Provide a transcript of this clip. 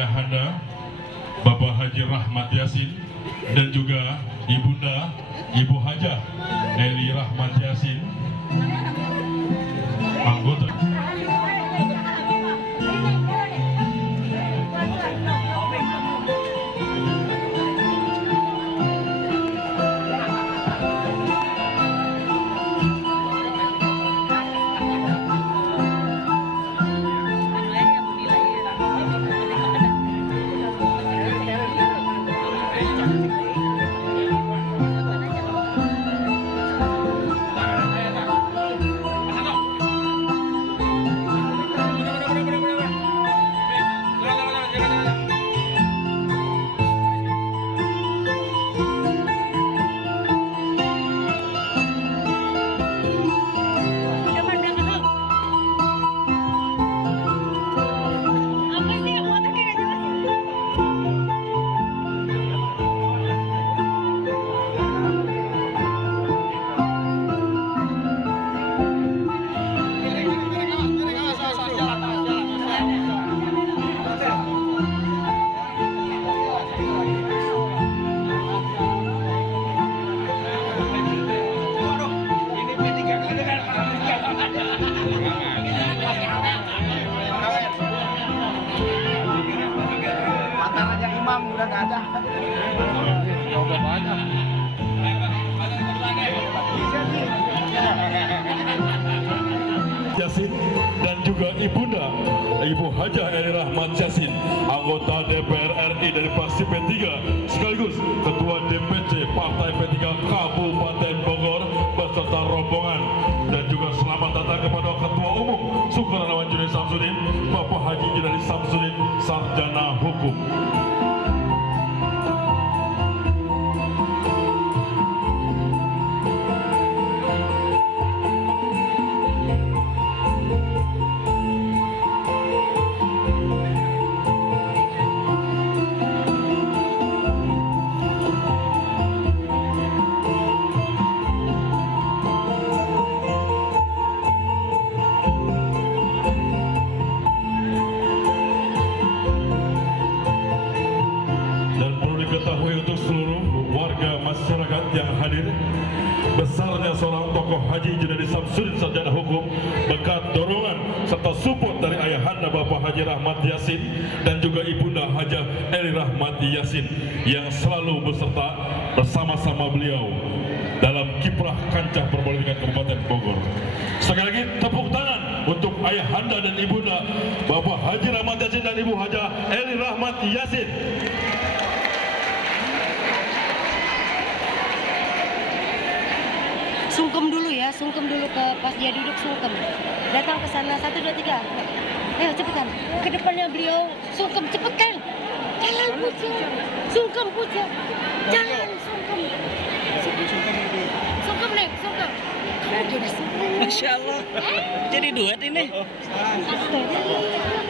Ayahanda Bapak Haji Rahmat Yasin dan juga Ibunda Ibu Hajah Eli Rahmat Yasin, anggota. Udah nggak ada. Coba aja. Yasin dan juga Ibunda Ibu Hajah Eli Rahmat Yasin, anggota DPR RI dari fraksi P3 sekaligus Ketua DPC Partai P3 Kabupaten Bogor beserta rombongan, dan juga selamat datang kepada Ketua Umum Sukarelawan Junedi Samsudin Bapak Haji Junedi Samsudin, Sarjana Hukum. Ketahui untuk seluruh warga masyarakat yang hadir, besarnya seorang tokoh Haji Junedi Samsudin Sarjana Hukum berkat dorongan serta support dari ayahanda Bapak Haji Rahmat Yasin dan juga Ibunda Hajah Eli Rahmat Yasin yang selalu beserta bersama-sama beliau dalam kiprah kancah perpolitikan Kabupaten Bogor. Sekali lagi tepuk tangan untuk ayahanda dan ibunda Bapak Haji Rahmat Yasin dan Ibu Hajah Eli Rahmat Yasin. Sungkem dulu ya, sungkem dulu ke pas dia duduk, sungkem. Datang ke sana, 1, 2, 3. Ayo cepetan. Ke depannya beliau, sungkem, cepetan. Jalan puja, sungkem puja. Jalan sungkem. Sungkem nih, sungkem. Masya Allah, jadi duet ini. Astaga.